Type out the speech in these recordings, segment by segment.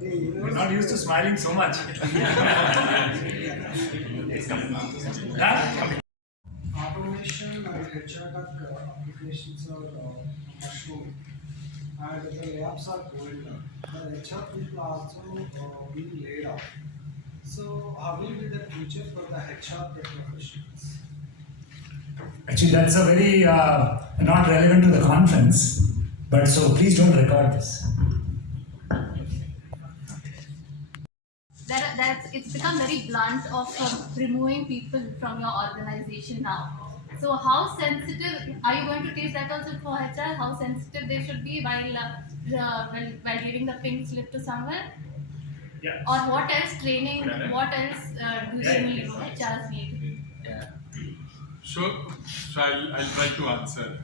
We're not used to smiling so much. Automation and HICC applications are mushrooming, and the layoffs are going on. The HR people are also being laid off. So, how will be the future for the HR professionals? Actually, that's a very not relevant to the conference, but so please don't record this. It's become very blunt of removing people from your organization now. So how sensitive are you going to teach that also for HR? How sensitive they should be while giving the pink slip to someone? Yeah. Or what else training? What else do you need? HRs need? Yeah. So I'll try to answer.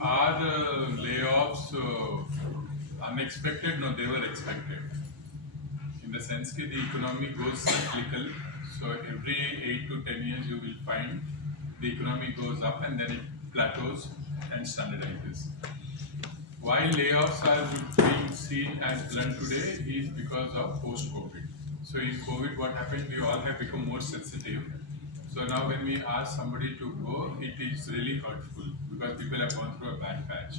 Are layoffs unexpected? No, they were expected. In the sense that the economy goes cyclical. So every 8 to 10 years, you will find the economy goes up and then it plateaus and standardizes. Why layoffs are being seen as blunt today is because of post-COVID. So in COVID, what happened? We all have become more sensitive. So now when we ask somebody to go, it is really hurtful because people have gone through a bad patch.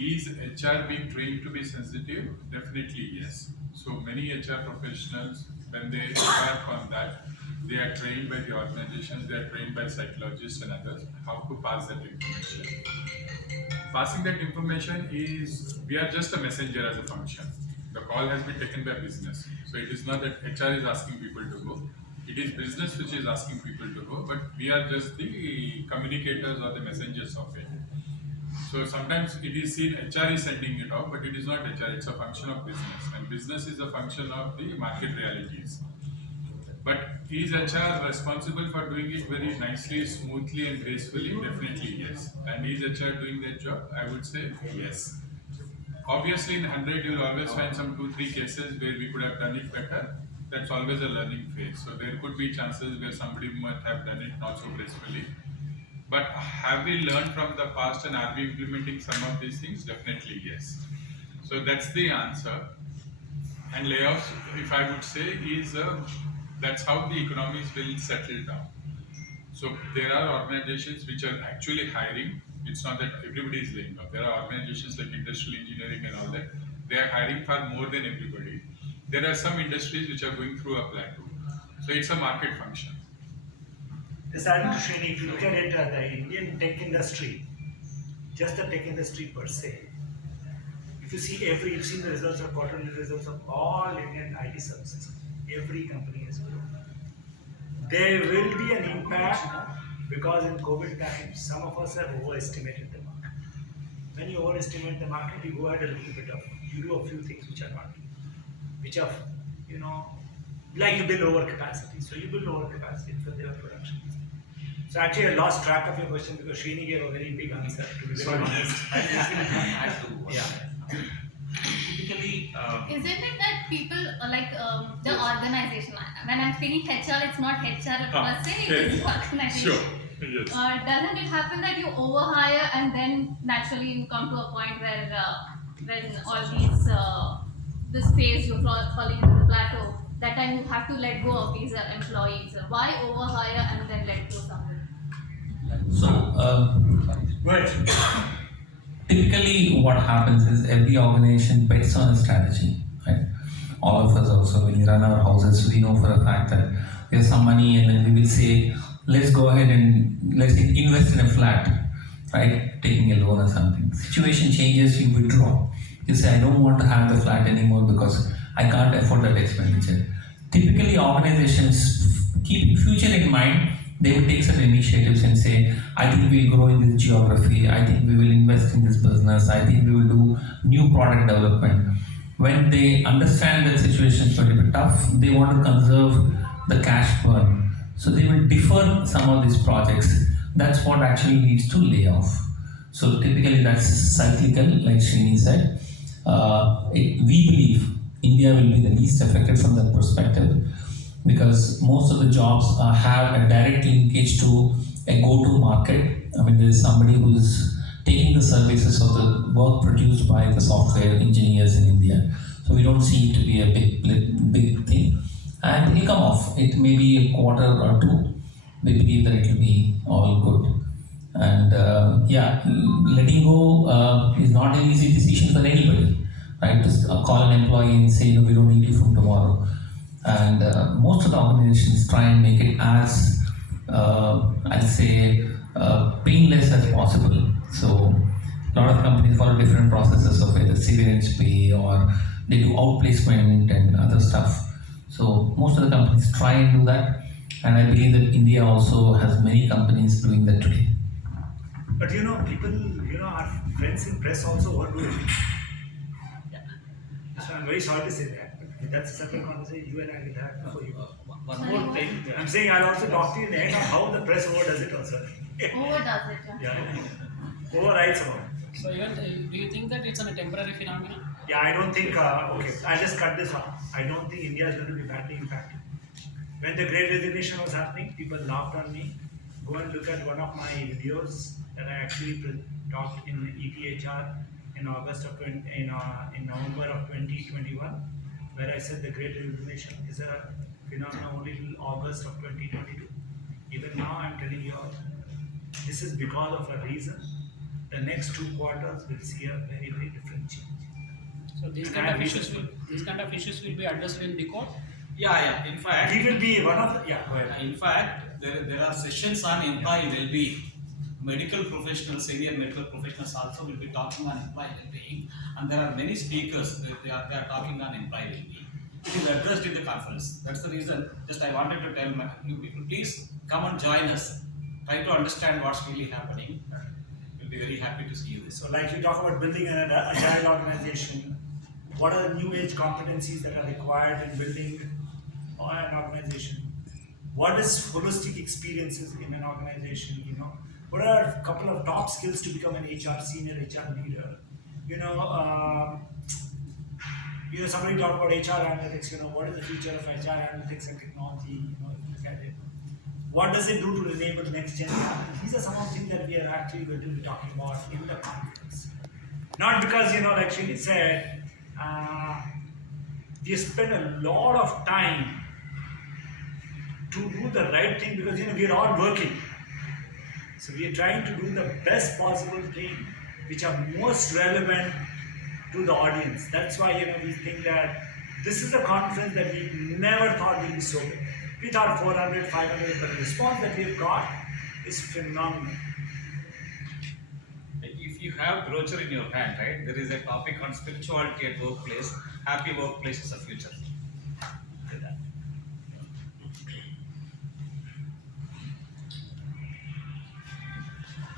Is HR being trained to be sensitive? Definitely yes. So many HR professionals, when they embark on that, they are trained by the organizations, they are trained by psychologists and others, how to pass that information. Passing that information is, we are just a messenger as a function. The call has been taken by business. So it is not that HR is asking people to go. It is business which is asking people to go, but we are just the communicators or the messengers of it. So sometimes it is seen HR is sending it out, but it is not HR, it's a function of business. And business is a function of the market realities. But is HR responsible for doing it very nicely, smoothly and gracefully? Definitely yes. And is HR doing their job? I would say yes. Obviously in 100 you will always find some 2-3 cases where we could have done it better. That's always a learning phase. So there could be chances where somebody might have done it not so gracefully. But have we learned from the past and are we implementing some of these things? Definitely yes. So that's the answer. And layoffs, if I would say, is that's how the economies will settle down. So there are organizations which are actually hiring. It's not that everybody is laying off. There are organizations like industrial engineering and all that. They are hiring far more than everybody. There are some industries which are going through a plateau. So it's a market function. This adding to Srini, if you look at it, the Indian tech industry, just the tech industry per se, if you see you've seen the results of quarterly results of all Indian IT services, every company has grown. There will be an impact because in COVID times, some of us have overestimated the market. When you overestimate the market, you go ahead you do a few things which are not, like you build over capacity. So you build over capacity for their production. So actually I lost track of your question because Srini gave a very big answer, to be very honest. Yeah. Typically, isn't it that people the organization? When I'm speaking HR, it's not HR per se, it's organization. Sure. Yes. Doesn't it happen that you overhire and then naturally you come to a point where when all these this phase you're falling into the plateau, that time you have to let go of these employees. Why overhire and then let go somebody? Typically what happens is every organization bets on a strategy, right? All of us also, when we run our houses, we know for a fact that there's some money and then we will say, let's go ahead and let's invest in a flat, right? Taking a loan or something. Situation changes, you withdraw. You say, I don't want to have the flat anymore because I can't afford that expenditure. Typically organizations, keeping future in mind, they will take some initiatives and say, I think we'll grow in this geography, I think we will invest in this business, I think we will do new product development. When they understand that situation is going to be tough, they want to conserve the cash burn. So they will defer some of these projects. That's what actually leads to layoff. So typically that's cyclical, like Srini said. We believe India will be the least affected from that perspective, because most of the jobs have a direct linkage to a go-to market. I mean, there is somebody who's taking the services of the work produced by the software engineers in India. So we don't see it to be a big thing. And it'll come off. It may be a quarter or two. We believe that it will be all good. And letting go is not an easy decision for anybody, right? To call an employee and say, no, we don't need you from tomorrow. And most of the organizations try and make it as, painless as possible. So a lot of companies follow different processes of either severance pay or they do outplacement and other stuff. So most of the companies try and do that. And I believe that India also has many companies doing that today. But people, our friends in press also won't do it. Yeah. So I'm very sorry to say that, but that's a separate conversation you and I will have before you. One more thing. I'm saying I'll also talk to you in the end on how the press overdoes it also. Overdoes it. Yeah. Overrides about. So even do you think that it's a temporary phenomenon? Yeah, I don't think, okay, I'll just cut this off. I don't think India is going to be badly impacted. When the Great Resignation was happening, people laughed on me. Go and look at one of my videos that I actually talked in ETHR in November of 2021, where I said the Great Resignation is a phenomenon only till August of 2022. Even now, I'm telling you all, this is because of a reason. The next 2 quarters will see a very, very different change. So these kind of issues will be addressed in DECODE. Yeah. In fact, He will be one of the, yeah, go ahead. in fact, there are sessions on employee well-being. Medical professionals, senior medical professionals also will be talking on employee well-being, and there are many speakers. They are talking on employee well-being. It is addressed in the conference. That's the reason. Just I wanted to tell you people, please come and join us. Try to understand what's really happening. We'll be very happy to see you. So like you talk about building an agile organization, what are the new age competencies that are required in building an organization? What is holistic experiences in an organization? What are a couple of top skills to become an senior HR leader? Somebody talked about HR analytics. What is the future of HR analytics and technology? Look at it. What does it do to enable the next gen? These are some of the things that we are actually going to be talking about in the conference. Not because, like Srini said, we spend a lot of time to do the right thing because, we are all working. So we are trying to do the best possible thing which are most relevant to the audience. That's why, we think that this is a conference that we never thought would be so big. We thought 400, 500, but the response that we've got is phenomenal. If you have brochure in your hand, right, there is a topic on spirituality at workplace. Happy workplace is the future.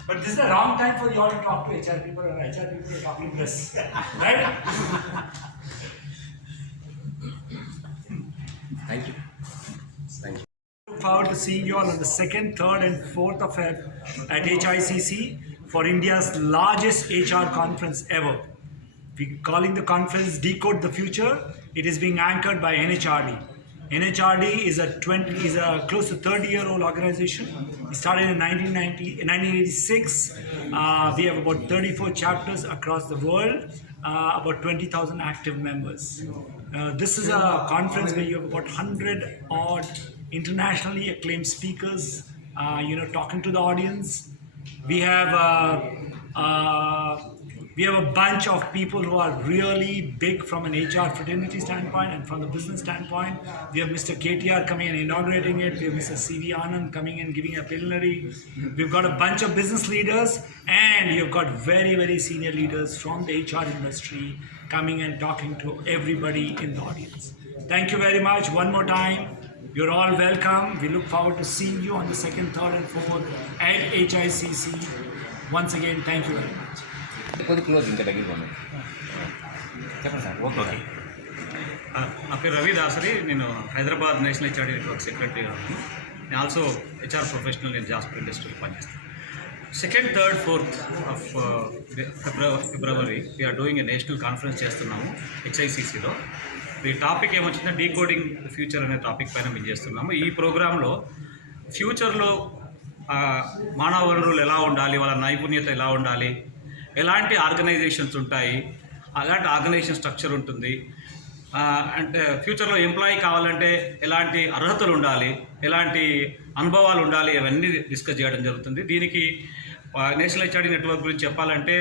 But this is the wrong time for you all to talk to HR people, and HR people are talking to us, right? Thank you. Look forward to seeing you all on the 2nd, 3rd, and 4th of Feb at HICC for India's largest HR conference ever. We're calling the conference Decode the Future. It is being anchored by NHRD. NHRD is a close to 30-year-old organization. It started in 1986. We have about 34 chapters across the world, about 20,000 active members. This is a conference where you have about 100 odd internationally acclaimed speakers, talking to the audience. We have a bunch of people who are really big from an HR fraternity standpoint and from the business standpoint. We have Mr. KTR coming and inaugurating it. We have Mr. CV Anand coming and giving a plenary. We've got a bunch of business leaders, and you've got very, very senior leaders from the HR industry coming and talking to everybody in the audience. Thank you very much. One more time, you're all welcome. We look forward to seeing you on the 2nd, 3rd, and 4th at HICC. Once again, thank you very much. Close ఇంకా దగ్గర ఉన్నాయి చెప్పండి sir okay నా పేరు రవి దాసరి. నేను Hyderabad national HRD network సెక్రటరీగా ఉన్నాను. నేను also HR professional in Jasper ఇండస్ట్రీలో పనిచేస్తాను. 2nd, 3rd, 4th of February we are doing a national conference చేస్తున్నాము HICCలో. ఈ టాపిక్ ఏమొచ్చిందంటే డీకోడింగ్ ఫ్యూచర్ అనే టాపిక్ పైన మేము చేస్తున్నాము. ఈ ప్రోగ్రాంలో ఫ్యూచర్లో మానవ వనరులు ఎలా ఉండాలి, వాళ్ళ నైపుణ్యత ఎలా ఉండాలి, ఎలాంటి ఆర్గనైజేషన్స్ ఉంటాయి, అలాంటి ఆర్గనైజేషన్ స్ట్రక్చర్ ఉంటుంది, అంటే ఫ్యూచర్లో ఎంప్లాయీ కావాలంటే ఎలాంటి అర్హతలు ఉండాలి, ఎలాంటి అనుభవాలు ఉండాలి, ఇవన్నీ డిస్కస్ చేయడం జరుగుతుంది. దీనికి నేషనల్ HRD నెట్వర్క్ గురించి చెప్పాలంటే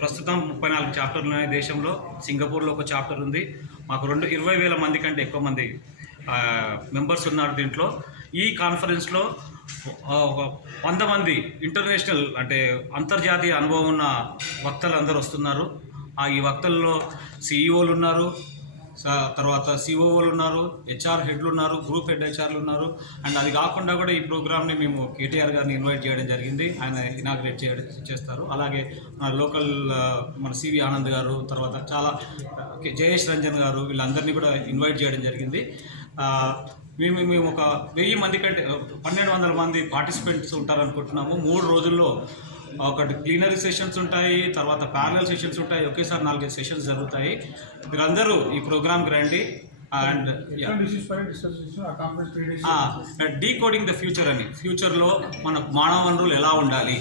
ప్రస్తుతం 34 చాప్టర్లు ఉన్నాయి దేశంలో. సింగపూర్లో ఒక చాప్టర్ ఉంది. మాకు 20,000 మంది కంటే ఎక్కువ మంది మెంబర్స్ ఉన్నారు దీంట్లో. ఈ కాన్ఫరెన్స్లో 100 మంది ఇంటర్నేషనల్ అంటే అంతర్జాతీయ అనుభవం ఉన్న వక్తలు అందరూ వస్తున్నారు. ఈ వక్తల్లో CEOలు ఉన్నారు, తర్వాత COOలు ఉన్నారు, HR హెడ్లు ఉన్నారు, గ్రూప్ హెడ్ HRలు ఉన్నారు. అండ్ అది కాకుండా కూడా ఈ ప్రోగ్రామ్ని మేము KTR గారిని ఇన్వైట్ చేయడం జరిగింది. ఆయన ఇనాగ్రేట్ చేస్తారు. అలాగే మన లోకల్ మన CV ఆనంద్ గారు, తర్వాత చాలా జయేష్ రంజన్ గారు, వీళ్ళందరినీ కూడా ఇన్వైట్ చేయడం జరిగింది. మేము ఒక 1000 మంది కంటే 1200 మంది పార్టిసిపెంట్స్ ఉంటారనుకుంటున్నాము. 3 రోజుల్లో ఒకటి ప్లీనరీ సెషన్స్ ఉంటాయి, తర్వాత ప్యారలల్ సెషన్స్ ఉంటాయి, ఒకేసారి 4 సెషన్స్ జరుగుతాయి. మీరందరూ ఈ ప్రోగ్రామ్కి రండి. అండ్ డీకోడింగ్ ద ఫ్యూచర్ అని, ఫ్యూచర్లో మన మానవ వనరులు ఎలా ఉండాలి,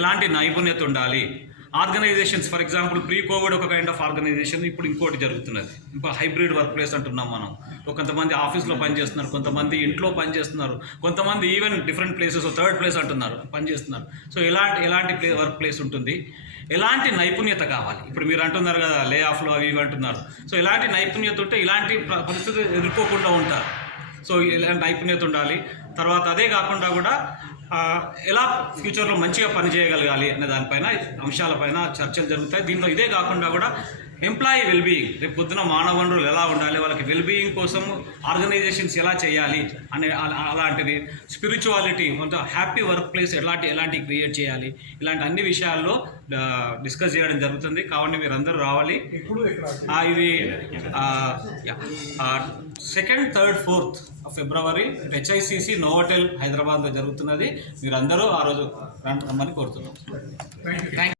ఎలాంటి నైపుణ్యత ఉండాలి, ఆర్గనైజేషన్స్ ఫర్ ఎగ్జాంపుల్ ప్రీ-కోవిడ్ ఒక కైండ్ ఆఫ్ ఆర్గనైజేషన్, ఇప్పుడు ఇంకోటి జరుగుతున్నది, ఇంకా హైబ్రిడ్ వర్క్ ప్లేస్ అంటున్నాం మనం. కొంతమంది ఆఫీస్లో పనిచేస్తున్నారు, కొంతమంది ఇంట్లో పనిచేస్తున్నారు, కొంతమంది even different places third place అంటున్నారు పనిచేస్తున్నారు. సో ఎలాంటి వర్క్ ప్లేస్ ఉంటుంది, ఎలాంటి నైపుణ్యత కావాలి. ఇప్పుడు మీరు అంటున్నారు కదా లే ఆఫ్లో అవి ఇవి అంటున్నారు. సో ఎలాంటి నైపుణ్యత ఉంటే ఇలాంటి పరిస్థితులు ఎదుర్కోకుండా ఉంటారు. సో ఇలాంటి నైపుణ్యత ఉండాలి. తర్వాత అదే కాకుండా కూడా ఎలా ఫ్యూచర్లో మంచిగా పనిచేయగలగాలి అనే దానిపైన అంశాలపైన చర్చలు జరుగుతాయి. దీంట్లో ఇదే కాకుండా కూడా ఎంప్లాయీ వెల్బీయింగ్, రేపు పొద్దున మానవ వనరులు ఎలా ఉండాలి, వాళ్ళకి వెల్బీయింగ్ కోసం ఆర్గనైజేషన్స్ ఎలా చేయాలి అనే అలాంటిది, స్పిరిచువాలిటీ, కొంత హ్యాపీ వర్క్ ప్లేస్ ఎలాంటి క్రియేట్ చేయాలి, ఇలాంటి అన్ని విషయాల్లో డిస్కస్ చేయడం జరుగుతుంది. కాబట్టి మీరు అందరూ రావాలి. ఇది 2nd, 3rd, 4th ఫిబ్రవరి HICC నోవోటెల్ హైదరాబాద్లో జరుగుతున్నది. మీరందరూ ఆ రోజు రమ్మని కోరుతున్నాం. Thank you.